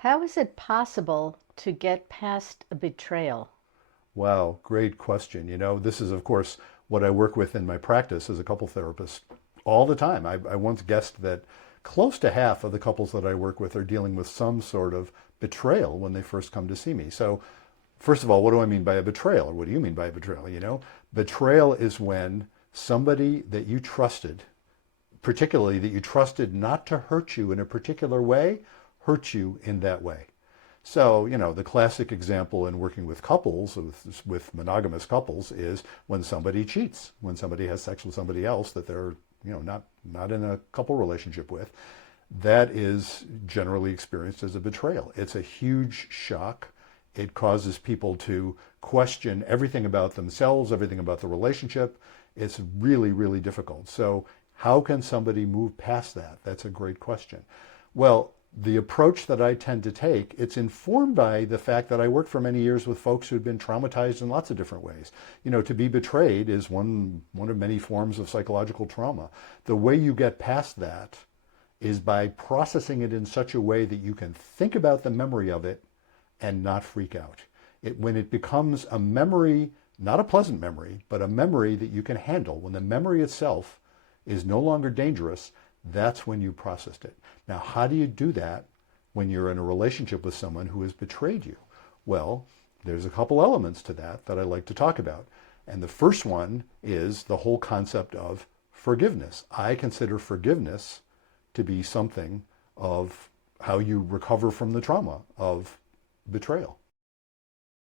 How is it possible to get past a betrayal? Wow, great question. This is, of course, what I work with in my practice as a couple therapist all the time. I once guessed that close to half of the couples that I work with are dealing with some sort of betrayal when they first come to see me. So, first of all, what do I mean by a betrayal? Or what do you mean by a betrayal? Betrayal is when somebody that you trusted, particularly that you trusted not to hurt you in a particular way, hurt you in that way. So, the classic example in working with couples, with monogamous couples, is when somebody cheats, when somebody has sex with somebody else that they're, not in a couple relationship with. That is generally experienced as a betrayal. It's a huge shock. It causes people to question everything about themselves, everything about the relationship. It's really, really difficult. So, how can somebody move past that? That's a great question. Well, the approach that I tend to take, it's informed by the fact that I worked for many years with folks who'd been traumatized in lots of different ways. To be betrayed is one of many forms of psychological trauma. The way you get past that is by processing it in such a way that you can think about the memory of it and not freak out. When it becomes a memory, not a pleasant memory, but a memory that you can handle, when the memory itself is no longer dangerous, that's when you processed it. Now, how do you do that when you're in a relationship with someone who has betrayed you? Well, there's a couple elements to that I like to talk about. And the first one is the whole concept of forgiveness. I consider forgiveness to be something of how you recover from the trauma of betrayal.